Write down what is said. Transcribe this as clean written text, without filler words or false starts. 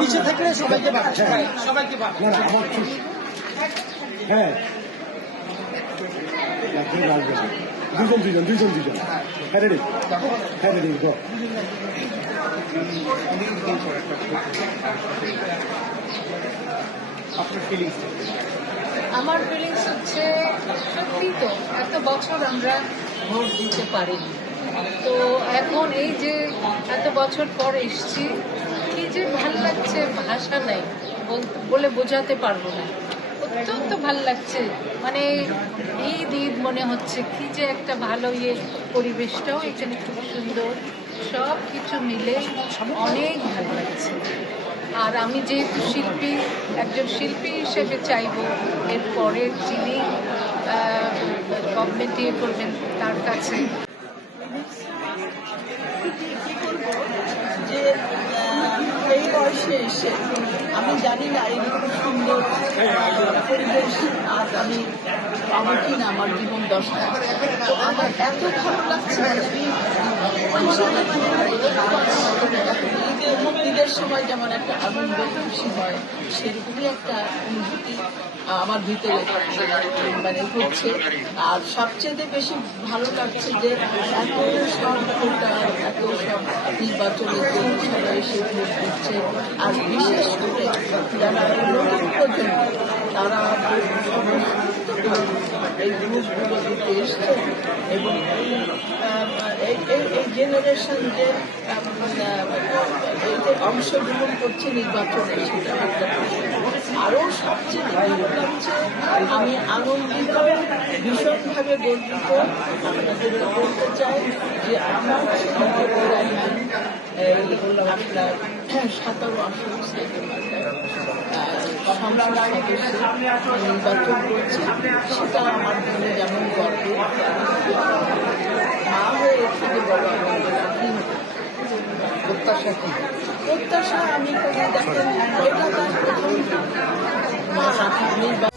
পিছিয়ে থাকলে সবাইকে পাবে, সবাইকে পাবে। হ্যাঁ দুজন হ্যাঁ রেডি গো। আমার ফিলিংস হচ্ছে সত্যি তো এত বছর আমরা ভোট দিতে পারিনি, তো এখন এই যে এত বছর পর এসছি, কি যে ভাল লাগছে ভাষা নাই, বলে বোঝাতে পারবো না। অত্যন্ত ভাল লাগছে, মানে ঈদ মনে হচ্ছে, কি যে একটা ভালো পরিবেশটাও এখানে খুব সুন্দর, সব কিছু মিলে অনেক ভালো লাগছে। আর আমি যেহেতু একজন শিল্পী হিসেবে চাইব এরপরে যিনি গভর্নমেন্ট করবেন তার কাছে যে এই বয়সে এসে আমি জানি না এরকম সুন্দর পরিবেশ আজ আমি পাবো কিনা আমার জীবন দশা। তো আমার এত ভালো লাগছে, ঈদের সময় যেমন একটা আনন্দ খুশি হয়, সেরকমই একটা অনুভূতি আমার ভিতরে মানে হচ্ছে। আর সবচেয়ে বেশি ভালো লাগছে যে এত সব ভোটার, এত সব নির্বাচনের জন্য সবাই এসে ভোট দিচ্ছে। আর বিশেষ করে যারা নতুন প্রজন্ম, তারা এই গ্রুপগুলো দিতে এসছে এবং এই জেনারেশন যে এইতে অংশগ্রহণ করছে নির্বাচনে, সেটা একটা আরও সবচেয়ে ভালো লাগছে। আমি আনন্দিত, ভীষণভাবে গর্বিত। আপনাদের বলতে চাই যে আমার আপনার 17 আসন সংসদ সদস্য নির্বাচন করছে, সেটা আমার জন্য যেমন গর্ব, মা হয়ে এর থেকে বড় আনন্দ প্রত্যাশা আমি করি। দেখেন, এটা তার প্রথম নির্বাচন।